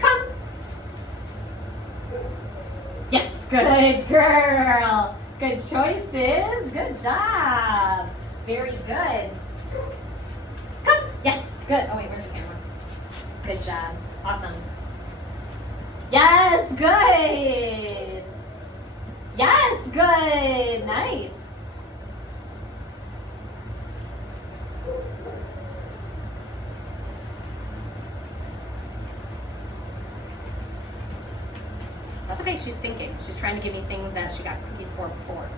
Come. Yes, good girl. Good choices. Good job. Very good. Come. Yes, good. Oh wait, where's the camera? Good job. Awesome. Yes, good. Yes, good. Nice. That's okay, she's thinking. She's trying to give me things that she got cookies for before.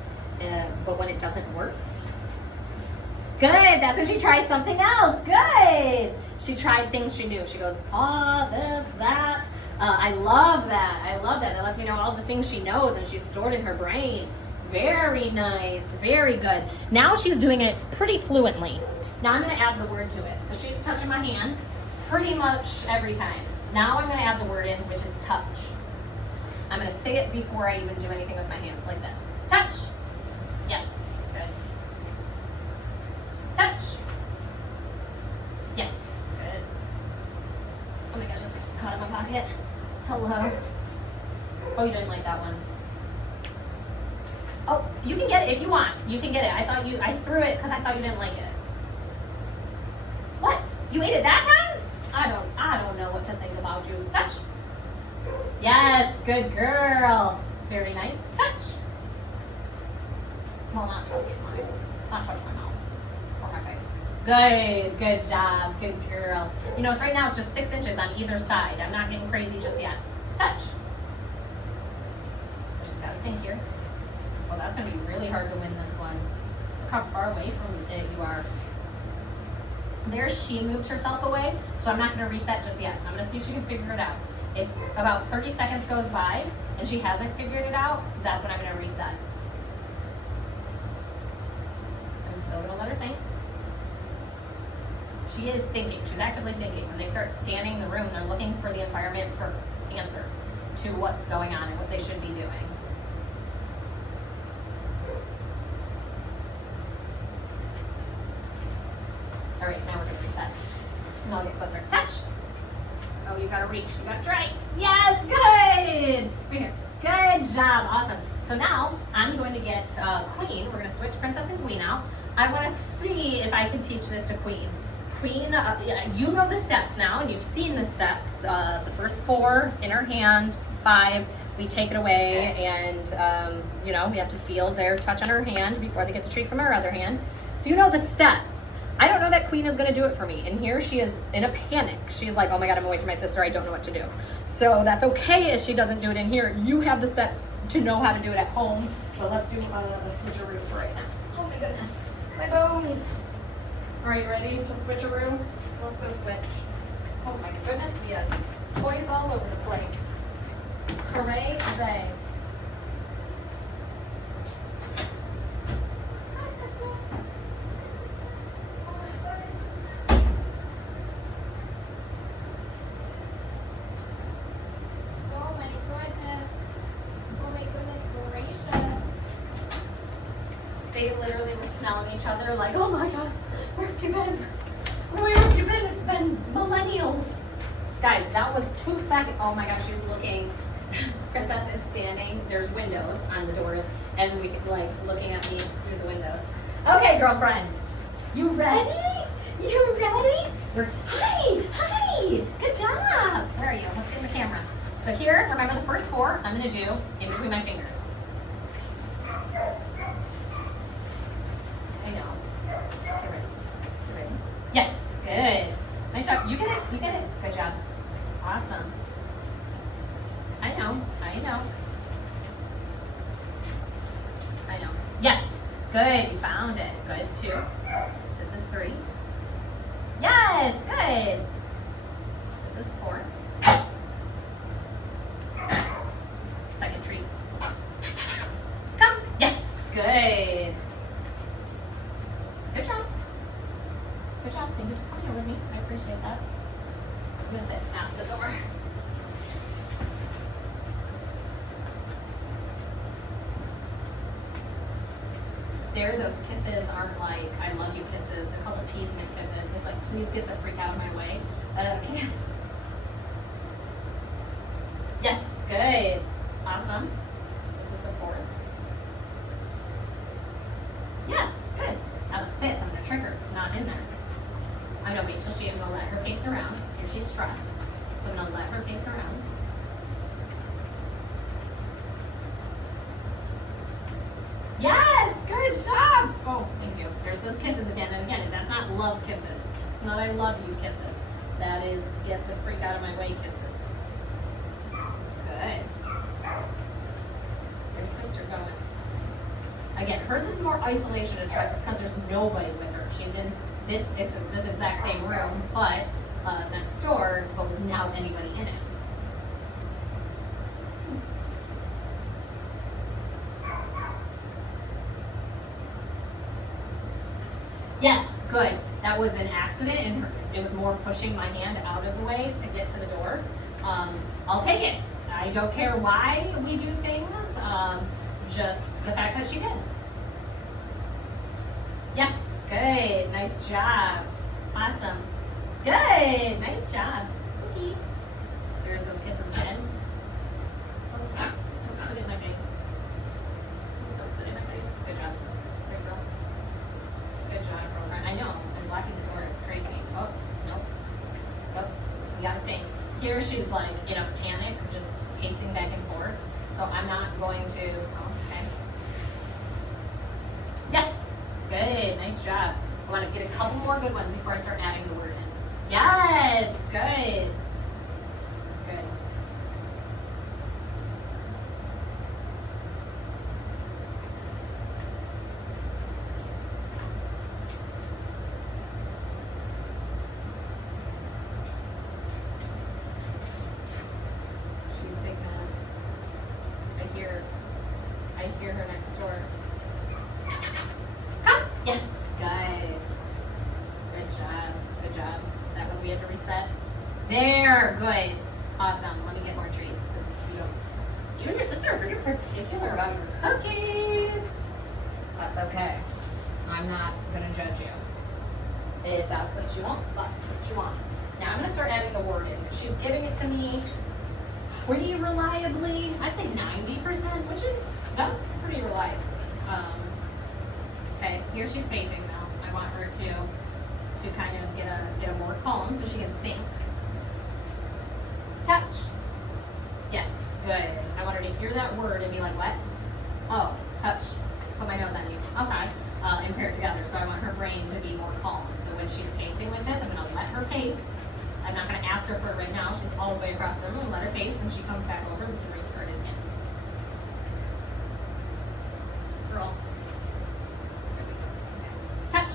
But when it doesn't work, good, that's when she tries something else. Good. She tried things she knew. She goes, paw, this, that. I love that. I love that. That lets me know all the things she knows and she's stored in her brain. Very nice. Very good. Now she's doing it pretty fluently. Now I'm going to add the word to it because she's touching my hand pretty much every time. Now I'm going to add the word in, which is touch. I'm going to say it before I even do anything with my hands, like this. Touch. Yes. Good. Touch. Yes. Good. Oh my gosh, this is caught in my pocket. Hello. Oh, you didn't like that one. Oh, you can get it if you want. You can get it. I threw it because I thought you didn't like it. What? You ate it that time? I don't know what to think about you. Touch. Yes, good girl. Very nice. Touch. Well, not touch my mouth or my face. Good job, good girl. You know, so right now it's just 6 inches on either side. I'm not getting crazy just yet. Touch. She's got to think here. Well, that's gonna be really hard to win this one. Look how far away from it you are. There, she moved herself away, so I'm not gonna reset just yet. I'm gonna see if she can figure it out. If about 30 seconds goes by and she hasn't figured it out, that's when I'm gonna reset. I'm still gonna let her think. She is thinking, she's actively thinking. When they start scanning the room, they're looking for the environment for answers to what's going on and what they should be doing. All right, now we're gonna reset. And I'll get closer. Touch. Oh, you gotta reach, you gotta try. Yes, good. Right here. Good job, awesome. So now I'm going to get Queen. We're gonna switch Princess and Queen out. I wanna see if I can teach this to Queen. Queen, you know the steps now, and you've seen the steps. The first 4 in her hand, 5, we take it away, and you know, we have to feel their touch on her hand before they get the treat from her other hand. So you know the steps. I don't know that Queen is gonna do it for me. And here she is in a panic. She's like, oh my God, I'm away from my sister. I don't know what to do. So that's okay if she doesn't do it in here. You have the steps to know how to do it at home. But let's do a switcheroo for right now. Oh my goodness, my bones. All right, ready to switcheroo? Let's go switch. Oh my goodness, we have toys all over the place. Hooray, hooray. They literally were smelling each other like, oh my God, where have you been? Where have you been? It's been millennials. Guys, that was 2 seconds. Oh my gosh, she's looking. Princess is standing. There's windows on the doors, and we like looking at me through the windows. Okay, girlfriend, you ready? You ready? Hi. Good job. Where are you? Let's get in the camera. So here, remember the first 4 I'm gonna do in between my fingers. I know. Get ready. Get ready. Yes, good. Nice job. You get it. You get it. Good job. Awesome. I know. Yes. Good. You found it. Good. 2. This is 3. Yes. Good. This is 4. Second treat. Come. Yes. Good. Good job. Good job. Thank you for coming here with me. I appreciate that. I'm going to sit at the door. There, those kisses aren't like I love you kisses. They're called appeasement kisses. It's like, please get the freak out of my way. Kiss. Yes, good. Awesome. This is the fourth. Yes, good. Now the fifth, I'm gonna trick her. It's not in there. I'm gonna wait till I'm gonna let her pace around. Here she's stressed. So I'm gonna let her pace around. Yes, good job. Oh, thank you. There's those kisses again and again. And that's not love kisses. It's not I love you kisses. That is get the freak out of my way kisses. Good. Your sister going. Again, hers is more isolation and stress. It's because there's nobody with her. She's in this exact same room, but next door, but without anybody in it. Yes, good. That was an accident, and it was more pushing my hand out of the way to get to the door. I'll take it. I don't care why we do things, just the fact that she did. Yes, good. Nice job. Awesome. Good. Nice job. Okay. There's those kisses again. Don't put it in my face. Don't put it in my face. Good job. Good girl. Good job, girlfriend. I know. I'm blocking the door. It's crazy. Oh, nope. Oh, we gotta think. Here she's like in a panic, just pacing back and forth. So I'm not going to. Oh, okay. Yes. Good. Nice job. I want to get a couple more good ones before I start adding the word in. Yes. Good. Good. She's big mad. I hear her next door. Come. Yes. Good. Good job. Good job. That one we had to reset. There. Good. Awesome. Let me get more treats because you and your sister are pretty particular about your cookies. That's okay. I'm not gonna judge you. If that's what you want, that's what you want. Now I'm gonna start adding the word in. She's giving it to me pretty reliably. I'd say 90%, which is that's pretty reliable. Okay, here she's pacing now. I want her to kind of get a more calm so she can think. Touch. Yes, good. I want her to hear that word and be like, what? Oh, touch. Put my nose on you. Okay. And pair it together. So I want her brain to be more calm. So when she's pacing with this, I'm gonna let her pace. I'm not gonna ask her for it right now. She's all the way across the room. Let her pace. When she comes back over, we can restart it again. Girl. Touch.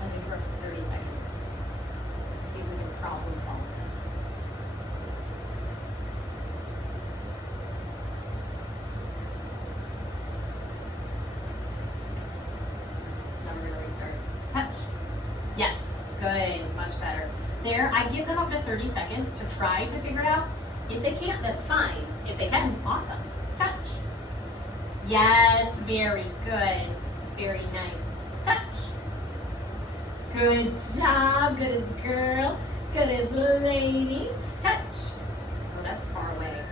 I'm gonna give her up to 30 seconds. See if we can problem solve this. Now we're gonna restart. Touch. Yes, good, much better. There, I give them up to 30 seconds to try to figure it out. If they can't, that's fine. If they can, awesome. Touch. Yes, very good. Very nice. Touch. Good job, good as girl, good as lady. Touch. Oh, that's far away.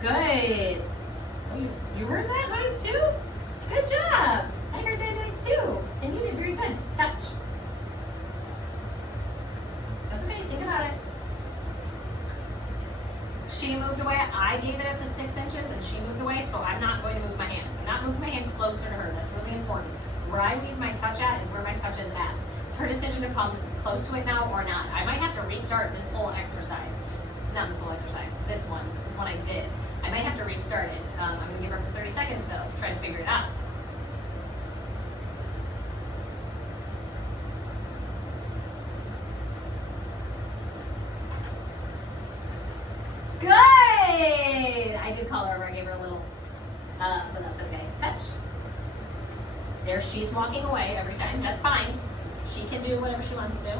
Good. Oh, you heard that noise too? Good job. I heard that noise too. And you did very good. Touch. That's okay, think about it. She moved away. I gave it at the 6 inches and she moved away, so I'm not going to move my hand. I'm not moving my hand closer to her. That's really important. Where I leave my touch at is where my touch is at. It's her decision to come close to it now or not. I might have to restart this whole exercise. Not this whole exercise. This one I did. I might have to restart it. I'm going to give her 30 seconds though to try to figure it out. Good! I did call her over. I gave her a little, but that's okay. Touch. There, she's walking away every time. That's fine. she can do whatever she wants to do.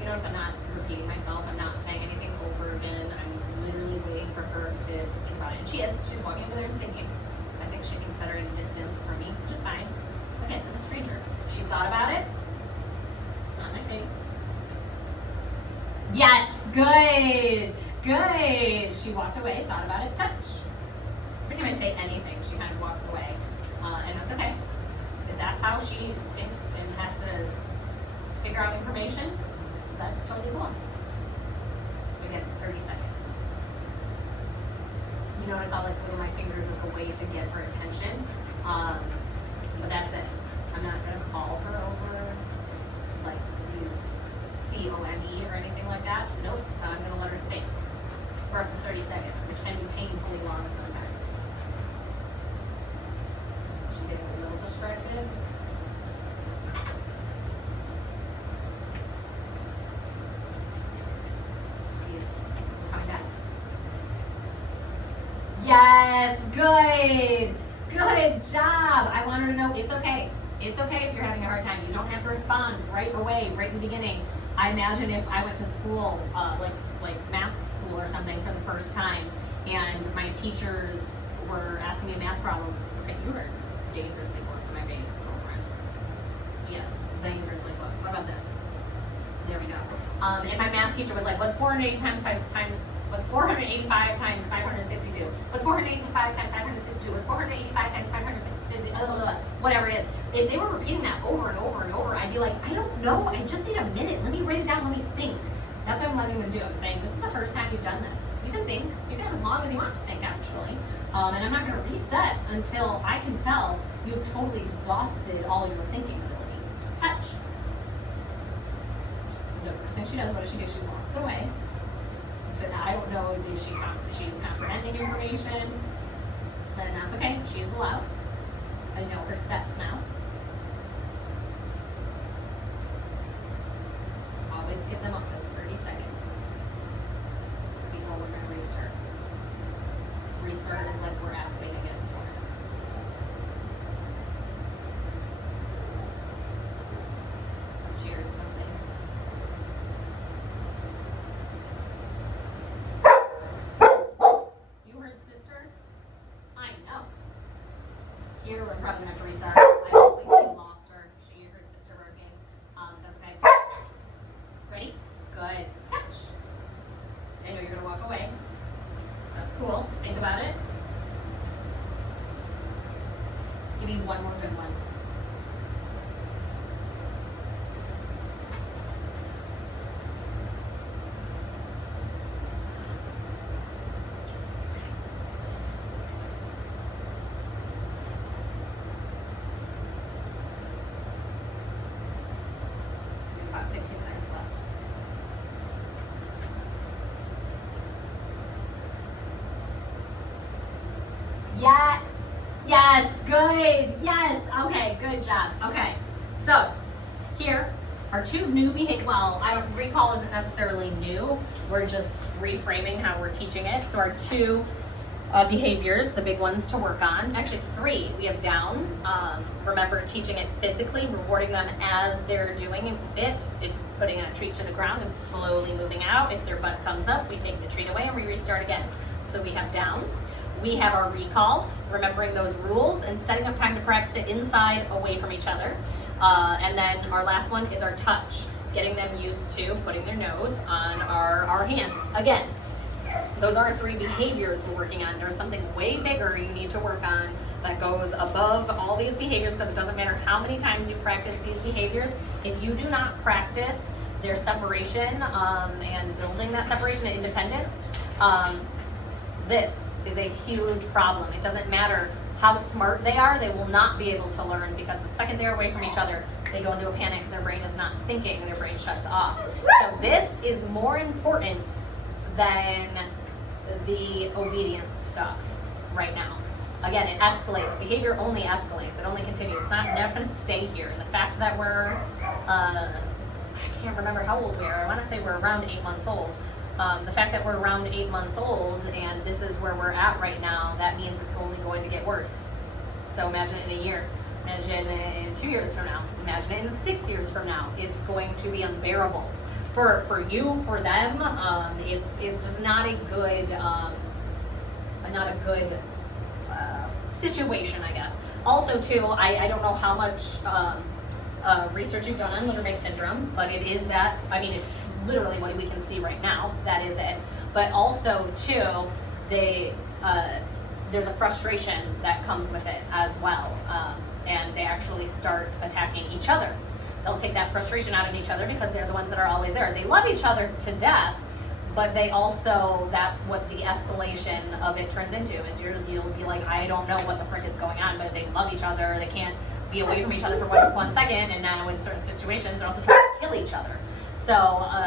You notice I'm not repeating myself. I'm not saying anything over again. I'm literally waiting for her to think about it. And she is. She's walking over there and thinking. I think she thinks better at a distance from me, which is fine. Again, I'm a stranger. She thought about it. It's not in my face. Yes, good. Good. She walked away, thought about it, touch. Every time I say anything, she kind of walks away. And that's okay. If that's how she thinks and has to figure out information, that's totally cool. Again, 30 seconds. You notice I'll like wiggle my fingers as a way to get her attention. But that's it. I'm not gonna call her over, like use COME or anything like that. Nope, I'm gonna let her think for up to 30 seconds, which can be painfully long sometimes. She's getting a little distracted. See it coming back. Yes, good. Good job. I want her to know it's okay. It's okay if you're having a hard time. You don't have to respond right away, right in the beginning. I imagine if I went to school, like math school or something for the first time, and my teachers were asking me a math problem. Okay, you were dangerously close to my face, girlfriend. Yes, dangerously close. What about this? There we go. And my math teacher was like, what's 480 times 5 times, what's 485 times 562? What's 485 times 562? What's 485 times 550? Whatever it is. If they were repeating that over and over and over, I'd be like, I don't know. I just need a minute. Let me write it down. Let me think. That's what I'm letting them do. I'm saying, this is the first time you've done this. You can think. You can have as long as you want to think, actually. And I'm not going to reset until I can tell you've totally exhausted all your thinking ability. Touch. The first thing she does, what does she do? She walks away. So now I don't know if she's comprehending information. Then that's okay. She is allowed. I know her steps now. Always give them up to 30 seconds before we're going to restart. Restart is like we're asking again for it. She heard something. You heard sister? I know. Here we're probably going to have to reset. I don't think we lost her. She heard sister working. That's okay. Ready? Good. Touch. I know you're going to walk away. That's cool. Think about it. Give me one more good one. We've got 15 seconds left. Yeah. Yes. Good. Yes. Okay. Good job. Okay. So here are two new behavior. Well, I don't recall isn't necessarily new. We're just reframing how we're teaching it. So our two behaviors, the big ones to work on. Actually, it's three. We have down. Remember teaching it physically, rewarding them as they're doing it. It's putting a treat to the ground and slowly moving out. If their butt comes up, we take the treat away and we restart again. So we have down. We have our recall, remembering those rules and setting up time to practice it inside, away from each other. And then our last one is our touch, getting them used to putting their nose on our hands. Again, those are our three behaviors we're working on. There's something way bigger you need to work on that goes above all these behaviors, because it doesn't matter how many times you practice these behaviors. If you do not practice their separation and building that separation and independence, this is a huge problem. It doesn't matter how smart they are, they will not be able to learn, because the second they're away from each other, they go into a panic, their brain is not thinking, their brain shuts off. So this is more important than the obedience stuff right now. Again, it escalates. Behavior only escalates. It only continues. It's not going to stay here. And the fact that we're, I can't remember how old we are. I want to say we're around 8 months old. The fact that we're around 8 months old and this is where we're at right now, that means it's only going to get worse. So imagine it in a year, imagine it in 2 years from now, imagine it in 6 years from now. It's going to be unbearable for you, for them. It's just not a good situation, I guess. Also, too, I don't know how much research you've done on Lindbergh syndrome, but it is that, I mean, it's literally what we can see right now. That is it. But also, too, there's a frustration that comes with it as well. And they actually start attacking each other. They'll take that frustration out of each other because they're the ones that are always there. They love each other to death, but they also, that's what the escalation of it turns into, is you'll be like, I don't know what the frick is going on, but they love each other, they can't be away from each other for one second, and now in certain situations they're also trying to kill each other. So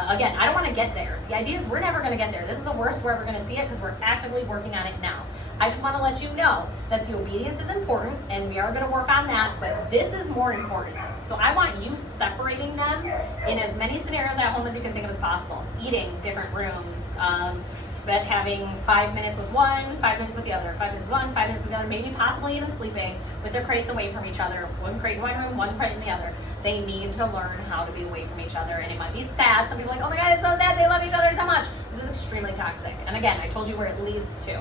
again, I don't want to get there. The idea is we're never going to get there. This is the worst we're ever going to see it because we're actively working on it now. I just want to let you know that the obedience is important and we are going to work on that, but this is more important. So I want you separating them in as many scenarios at home as you can think of as possible. Eating, different rooms, having 5 minutes with one, 5 minutes with the other, 5 minutes with one, 5 minutes with the other, maybe possibly even sleeping with their crates away from each other, one crate in one room, one crate in the other. They need to learn how to be away from each other, and it might be sad. Some people are like, oh my God, it's so sad, they love each other so much. This is extremely toxic. And again, I told you where it leads to,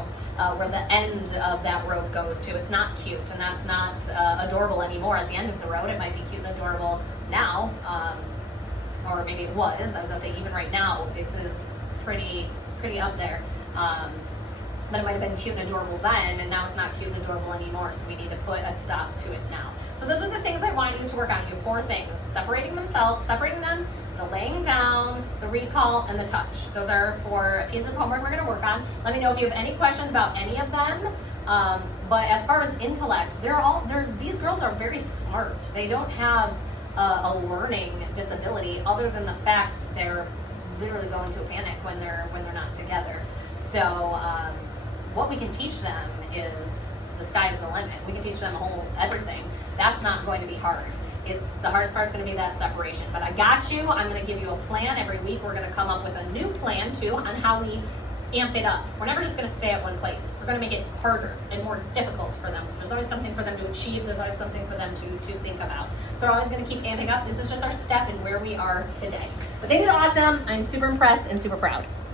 where the end of that road goes to. It's not cute, and that's not adorable anymore at the end of the road. It might be cute and adorable now, or maybe it was. I was gonna say even right now, this is pretty up there. But it might have been cute and adorable then, and now it's not cute and adorable anymore, so we need to put a stop to it now. So those are the things I want you to work on. You have 4 things: separating them, the laying down, the recall, and the touch. Those are 4 pieces of homework we're going to work on. Let me know if you have any questions about any of them. But as far as intellect, these girls are very smart. They don't have a learning disability other than the fact they're literally going to a panic when they're not together. So what we can teach them is the sky's the limit. We can teach them everything. That's not going to be hard. It's the hardest part's going to be that separation. But I got you. I'm going to give you a plan every week. We're going to come up with a new plan too on how we amp it up. We're never just going to stay at one place. We're going to make it harder and more difficult for them. So there's always something for them to achieve. There's always something for them to think about. So we're always going to keep amping up. This is just our step in where we are today. But they did awesome. I'm super impressed and super proud.